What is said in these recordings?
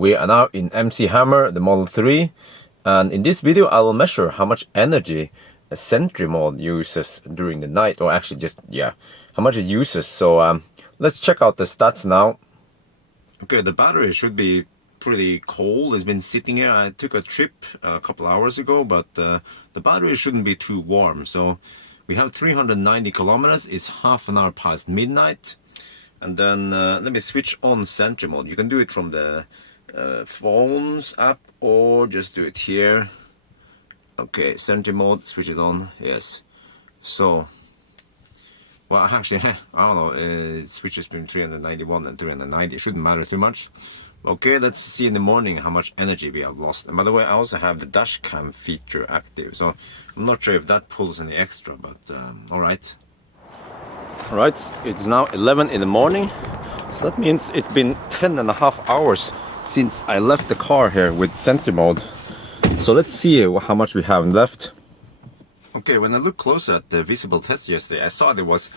We are now in MC Hammer, the Model 3, and in this video I will measure how much energy a Sentry Mode uses during the night, or actually just, yeah, how much it uses. So let's check out the stats now. Okay, the battery should be pretty cold. It's been sitting here. I took a trip a couple hours ago, but the battery shouldn't be too warm. So we have 390 kilometers. It's half an hour past midnight. And then let me switch on Sentry Mode. You can do it from the phones app or just do it here. Okay, Sentry Mode, switch it on. Yes. So, well, actually, I don't know, it switches between 391 and 390. It shouldn't matter too much. Okay, let's see in the morning how much energy we have lost. And by the way, I also have the dash cam feature active, so I'm not sure if that pulls any extra, but alright. Alright, it's now 11 in the morning, so that means it's been 10.5 hours since I left the car here with Sentry Mode. So let's see how much we have left. Okay, when I looked closer at the visible test yesterday, I saw it was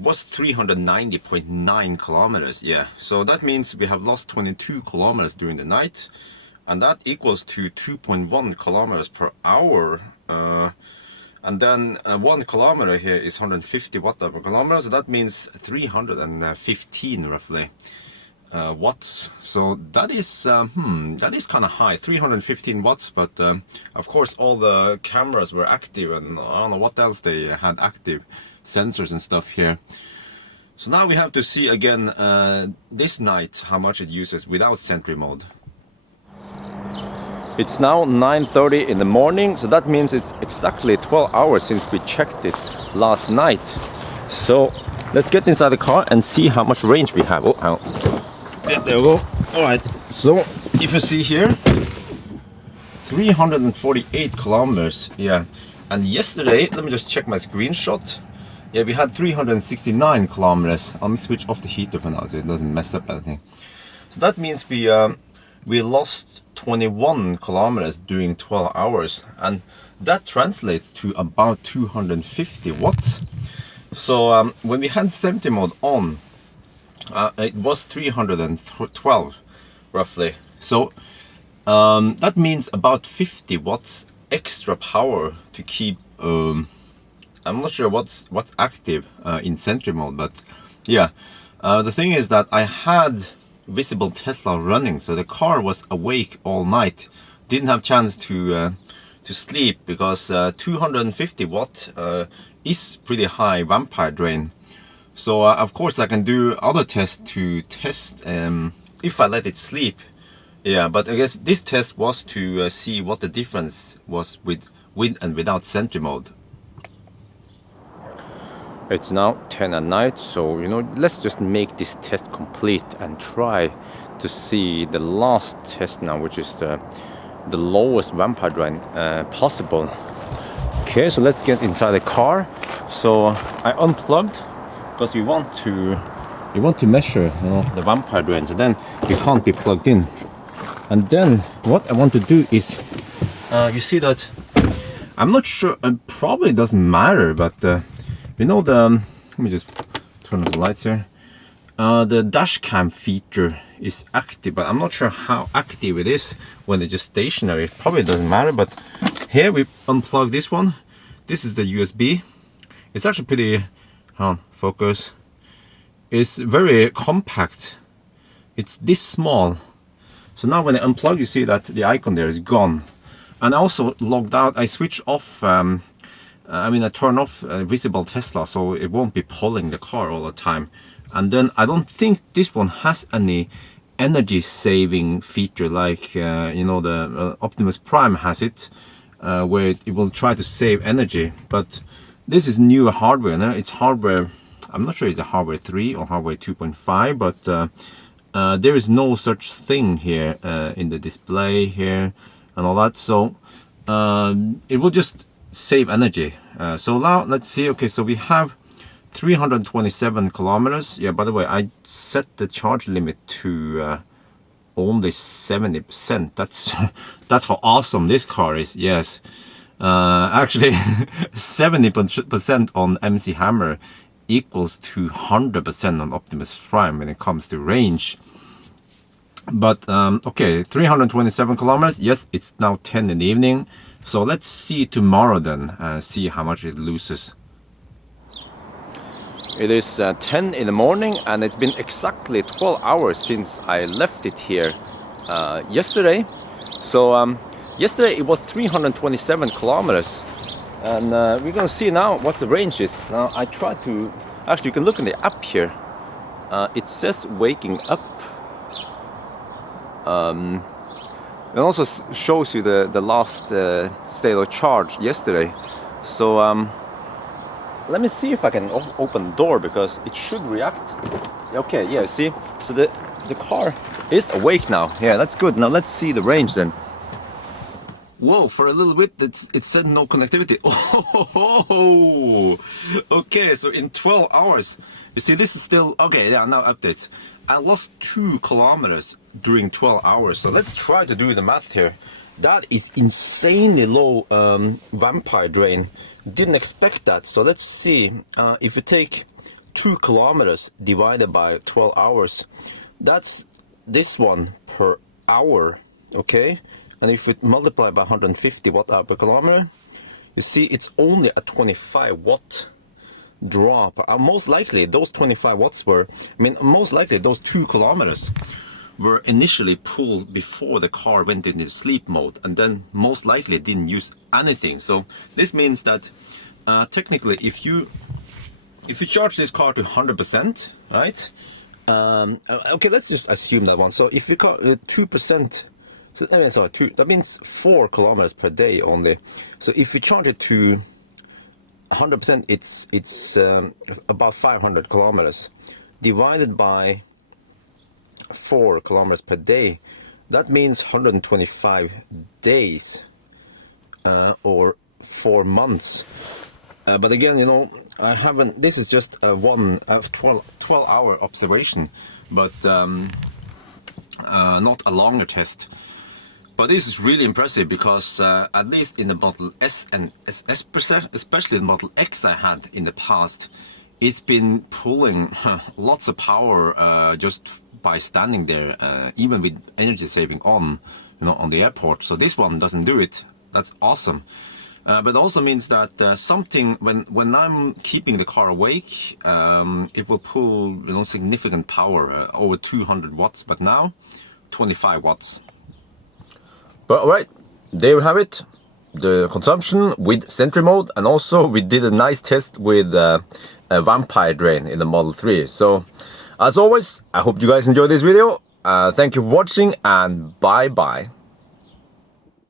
390.9 kilometers. Yeah, so that means we have lost 22 kilometers during the night, and that equals to 2.1 kilometers per hour. And then 1 kilometer here is 150 watt per kilometer, so that means 315 roughly watts. So that is kind of high, 315 watts. But of course all the cameras were active, and I don't know what else they had active, sensors and stuff here. So now we have to see again this night how much it uses without Sentry Mode. It's now 9:30 in the morning, so that means it's exactly 12 hours since we checked it last night. So let's get inside the car and see how much range we have. Oh, yeah, there we go. Alright, so if you see here, 348 kilometers. Yeah, and yesterday, let me just check my screenshot. Yeah, we had 369 kilometers. Let me switch off the heater for now so it doesn't mess up anything. So that means we lost 21 kilometers during 12 hours, and that translates to about 250 watts. So when we had Sentry Mode on, it was 312 roughly. So that means about 50 watts extra power to keep I'm not sure what's active in Sentry Mode, but yeah, the thing is that I had visible Tesla running, so the car was awake all night. Didn't have chance to sleep because 250 watt is pretty high vampire drain. So of course I can do other tests to test if I let it sleep. Yeah, but I guess this test was to see what the difference was with and without Sentry Mode. It's now 10 at night, so let's just make this test complete and try to see the last test now, which is the lowest vampire drain possible. Okay, so let's get inside the car. So I unplugged because we want to measure the vampire drain, so then it can't be plugged in. And then what I want to do is you see that I'm not sure, it probably doesn't matter, but let me just turn on the lights here. The dash cam feature is active, but I'm not sure how active it is when it's just stationary. It probably doesn't matter, but here we unplug this one. This is the USB. It's actually pretty, focus. It's very compact. It's this small. So now when I unplug, you see that the icon there is gone. And I also logged out. I switch off I turn off visible Tesla, so it won't be pulling the car all the time. And then I don't think this one has any energy saving feature like the Optimus Prime has it, where it will try to save energy. But this is newer hardware. Now it's hardware, I'm not sure it's a hardware 3 or hardware 2.5, but there is no such thing here in the display here and all that. So it will just save energy. So now let's see. Okay, so we have 327 kilometers. Yeah, by the way, I set the charge limit to only 70%. That's how awesome this car is. Yes, actually 70% on MC Hammer equals to 100% on Optimus Prime when it comes to range. But okay, 327 kilometers. Yes, it's now 10 in the evening. So let's see tomorrow then, see how much it loses. It is 10 in the morning, and it's been exactly 12 hours since I left it here yesterday. So yesterday it was 327 kilometers, and we're gonna see now what the range is. Now I tried to, actually you can look in the app here. It says waking up. It also shows you the last state of charge yesterday. So let me see if I can open the door, because it should react. Okay, yeah, see? So the car is awake now. Yeah, that's good. Now let's see the range then. Whoa, for a little bit it said no connectivity. Oh, okay, so in 12 hours, you see this is still, okay, yeah, now updates. I lost 2 kilometers during 12 hours. So let's try to do the math here. That is insanely low vampire drain. Didn't expect that. So let's see, if we take 2 kilometers divided by 12 hours, that's this one per hour, okay? And if we multiply by 150 watt hour per kilometer, you see it's only a 25 watt drop. Most likely those 25 watts were, most likely those 2 kilometers were initially pulled before the car went into sleep mode, and then most likely didn't use anything. So this means that technically if you charge this car to 100%, right? Okay, let's just assume that one. So if we got 2%, so sorry, that means 4 kilometers per day only. So if we charge it to 100%, it's about 500 kilometers divided by 4 kilometers per day. That means 125 days or 4 months. But again, you know, I haven't, this is just a 12-hour observation, but not a longer test. But this is really impressive, because at least in the Model S and especially the Model X I had in the past, it's been pulling lots of power just by standing there, even with energy saving on, you know, on the airport. So this one doesn't do it. That's awesome. But it also means that something, when I'm keeping the car awake, it will pull, you know, significant power, over 200 watts. But now, 25 watts. But alright, there you have it, the consumption with Sentry Mode, and also we did a nice test with a vampire drain in the Model 3. So, as always, I hope you guys enjoyed this video. Thank you for watching, and bye bye.